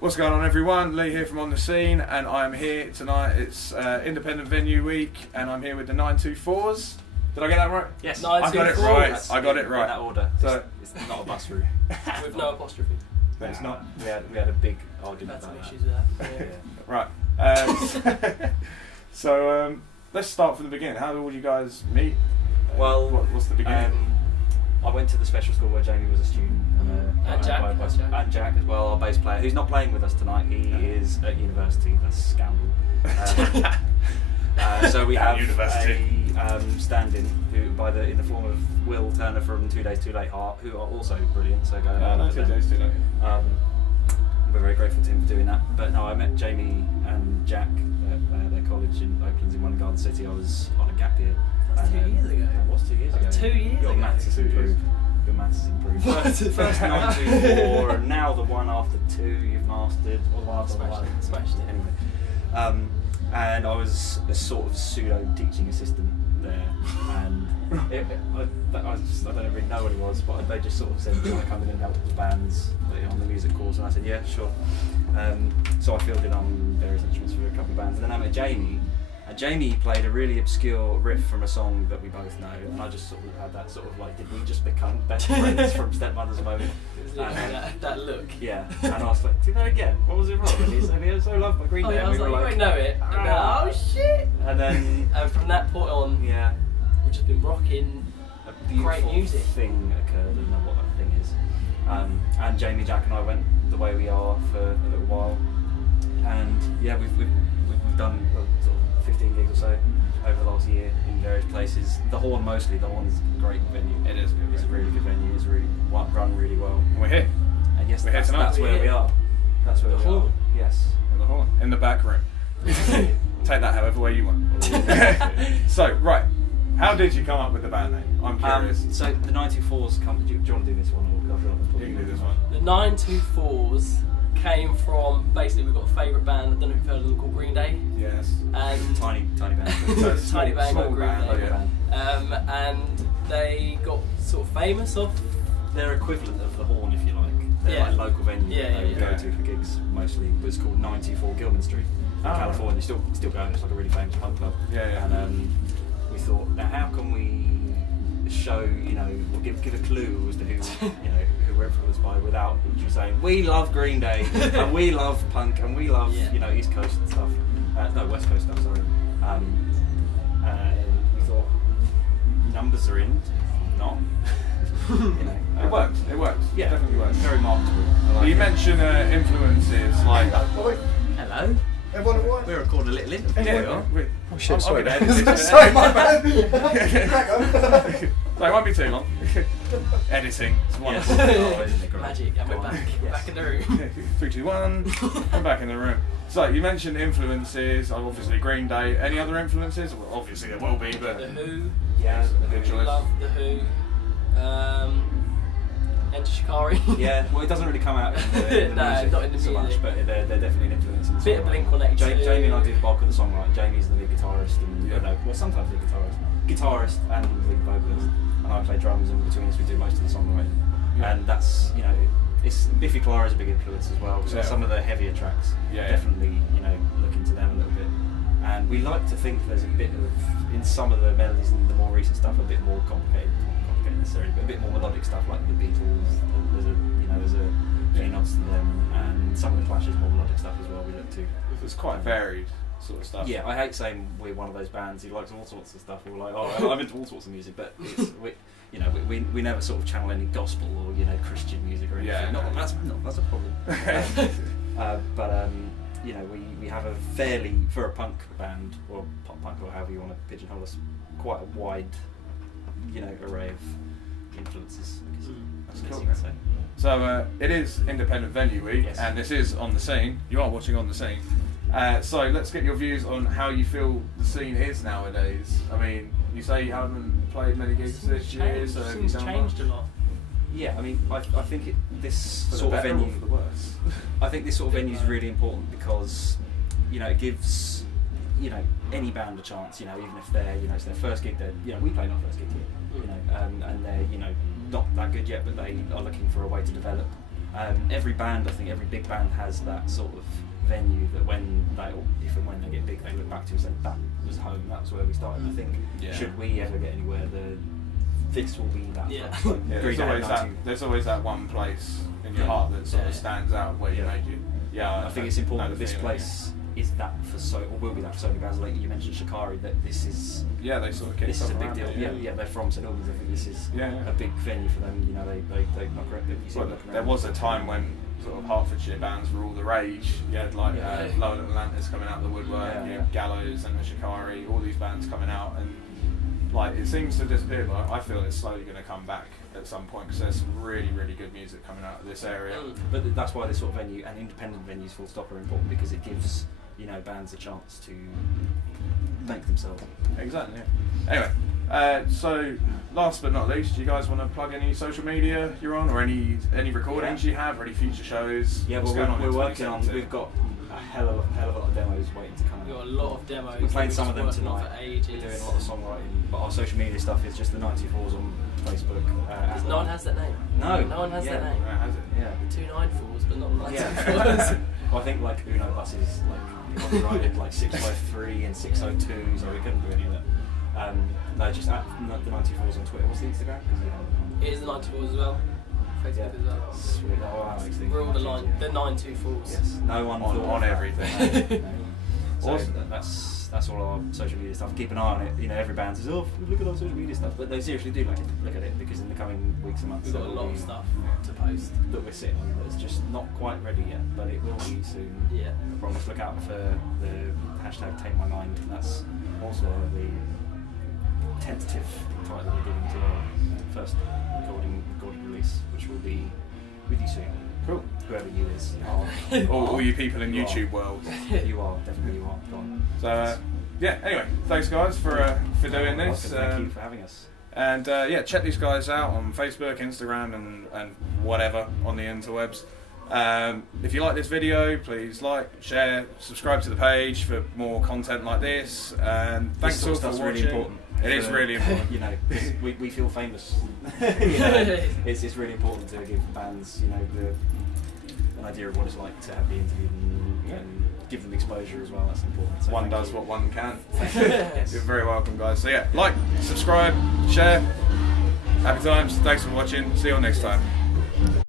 What's going on, everyone? Lee here from On The Scene, and I'm here tonight. It's Independent Venue Week, and I'm here with the 924s. Did I get that right? Yes. I got it right. I got it right. In that order. So it's not a bus route. With no apostrophe. it's not. We had a big argument That's some about issues with that. that. Yeah. Right. So let's start from the beginning. How did all you guys meet? Well, what's the beginning? I went to the special school where Jamie was a student. And Jack. And Jack as well, our bass player, who's not playing with us tonight. He is at university. That's a scandal. So we have University. a stand-in who, in the form of Will Turner from 2 Days Too Late Heart, who are also brilliant. So go. No, 2 days too late. We're very grateful to him for doing that. But no, I met Jamie and Jack at their college in Oaklands in Wonder Garden City. I was on a gap year. That's 2 years ago. That was 2 years ago. 2 years Your ago. maths has improved. Your maths has improved. First 924, and now the one after 2 you've mastered. Or the one after Smashed it. Anyway. And I was a sort of pseudo teaching assistant there, and I don't really know what it was, but they just sort of said, "Do you want to come in and help the bands on the music course?" And I said, "Yeah, sure." So I filled in on various instruments for a couple of bands, and then I met Jamie. And Jamie played a really obscure riff from a song that we both know, and I just sort of had that sort of like, did we just become best friends from Stepmother's moment? That look. Yeah, and I was like, do that again. What was it wrong? And he said, "I so loved my Green Day." Oh, yeah, I was and we like, were you won't know it. And then, oh shit! And then, And from that point on, yeah, we've just been rocking. a beautiful Great music. thing occurred. I don't know what that thing is. And Jamie, Jack, and I went the way we are for a little while, and yeah, we've done sort of 15 gigs or so over the last year in various places. The Horn mostly. The Horn is a great venue. It is good. It's a really good venue. It's really run really well. And we're here. And yes, We're here tonight. that's where we are. That's where The we are. Horn. Yes. In the Horn. In the back room. Take that however way you want. So, right. How did you come up with the band name? I'm curious. So the 94s come. Do you want to do this one, or I feel like I'm talking You can do about this one. The 924s came from, basically we've got a favourite band, I don't know if you've heard of them, called Green Day. Yes. And Tiny band. So Tiny band small called Green band, Day. yeah. And they got sort of famous off. Their equivalent of the Horn, if you like. They're Yeah. like local venue Yeah, that they yeah, go yeah. to for gigs mostly. Was called 94 Gilman Street in Oh, California. Still going. It's like a really famous punk club. Yeah, yeah. And we thought, now how can we show, or give a clue as to who, who we're influenced by without you saying, we love Green Day and we love punk and we love, Yeah. East Coast stuff. No, West Coast stuff, sorry. We thought, numbers are in, not. It works. It works. Yeah, It definitely works. Very marketable. I like You it. mentioned influences like. Hello. Everyone at once? We're recording a little interview. Yeah, Oh shit, sorry. Sorry, my bad. Crack on. So it won't be too long. Editing. It's wonderful. Oh, isn't it great? Magic, and we're Go on. back. Yes. Back in the room. 3, 2, 1. I'm back in the room. So you mentioned influences. Obviously Green Day. Any other influences? Well, obviously there will be, but The Who. Yeah, good We choice. love The Who. Enter Shikari. yeah. Well, it doesn't really come out in the No, music not in the so much, music. but they're definitely an influence. In the Bit of songwriting. Blink-182. Jamie and I do the bulk of the songwriting. Jamie's the lead guitarist, and Yeah. sometimes lead guitarist and lead vocalist, and I play drums. And between us, we do most of the songwriting. Yeah. And that's it's Biffy Clyro is a big influence as well. So Yeah. some of the heavier tracks, Yeah. definitely look into them a little bit. And we like to think there's a bit of, in some of the melodies and the more recent stuff, a bit more complicated, not complicated necessarily, but a bit more melodic stuff like the Beatles. There's a few nods to them, and some of the Clash's more melodic stuff as well. We look to. it's quite varied sort of stuff. Yeah, I hate saying we're one of those bands who likes all sorts of stuff. We're like, oh, I'm into all sorts of music, but it's, we never sort of channel any gospel or Christian music or anything. Yeah, not, no. that's a problem. But we have a fairly, for a punk band or pop punk or however you want to pigeonhole us, quite a wide array of influences. I guess that's Cool, you could say. So it is Independent Venue Week, Yes. and this is On The Scene. You are watching On The Scene. So let's get your views on how you feel the scene is nowadays. I mean, you say you haven't played many gigs this year, so have you Things done changed a much? lot. Yeah, I mean, I think this For the sort of better or venue. for the worse? I think this sort of venue is really important because, it gives, any band a chance. Even if they're, it's their first gig. We played our first gig here. And they're, not that good yet, but they are looking for a way to develop. Every band, I think every big band has that sort of venue that if and when they get big, they look back to and say that was home, that was where we started. I think should we ever get anywhere, this will be that. Yeah. place. Like, Yeah, Green Day there's always that one place in your heart that sort of stands out where you made you. Yeah, I think it's important know that the this feeling, place is that or will be that for so many bands. Like you mentioned Shikari, that this is. Yeah, they sort of kicked This is off a big around deal. it, Yeah, they're from St Albans. I think this is a big venue for them. You know, they knock around. Well, there was a time when sort of Hertfordshire bands were all the rage. You had like Lower Atlantis coming out the woodwork, you know, Gallows and the Shikari, all these bands coming out, and like it seems to disappear. But I feel it's slowly going to come back at some point because there's some really, really good music coming out of this area. But that's why this sort of venue and independent venues, full stop, are important, because it gives bands a chance to make themselves. Exactly. Yeah. Anyway, so last but not least, do you guys want to plug any social media you're on, or any recordings you have, or any future shows? Yeah, What's well, going on we're in working on. 2017? We've got a hell of a lot of demos waiting to come out. We've got a lot of demos. We're playing some of them working on tonight. for ages. We're doing a lot of songwriting, but our social media stuff is just the 94s on Facebook. No one has that name. No one has that name. Has it? Yeah. The 294s, but not the Yeah. 94s. Well, I think like Uno Bus is like copyrighted like 653 and 602, so we couldn't do any of that. No, just at the 94s on Twitter. What's the Instagram? It is the 94s as well. Facebook as well. Sweet. Oh, wow, makes things We're all the much line, easier. the 924s. Yes. No one On thought of that. everything. No. So Awesome. that's all our social media stuff. Keep an eye on it. You know, every band says, "Oh, look at our social media stuff," but they seriously do look at it, because in the coming weeks and months We've got a there lot will of be stuff to post. that we're sitting on that's just not quite ready yet, but it will be soon. Yeah. I promise. Look out for the hashtag Take My Mind. That's also the tentative title we're giving to our first recorded release, which will be with you soon. Cool. Whoever you is. All you people in You YouTube are. world. You are, definitely you are. Go on. So yeah. Anyway, thanks guys for doing this. Thank you for having us. And check these guys out on Facebook, Instagram, and whatever on the interwebs. If you like this video, please like, share, subscribe to the page for more content like this. And thanks all for watching. Really important. It is really important. You know, 'cause we feel famous. You know, it's really important to give bands, an idea of what it's like to have the interview and give them exposure as well. That's important. So One thank does you. what one can. Yes. You're very welcome, guys. So yeah, like, subscribe, share. Happy times. Thanks for watching. See you all next time.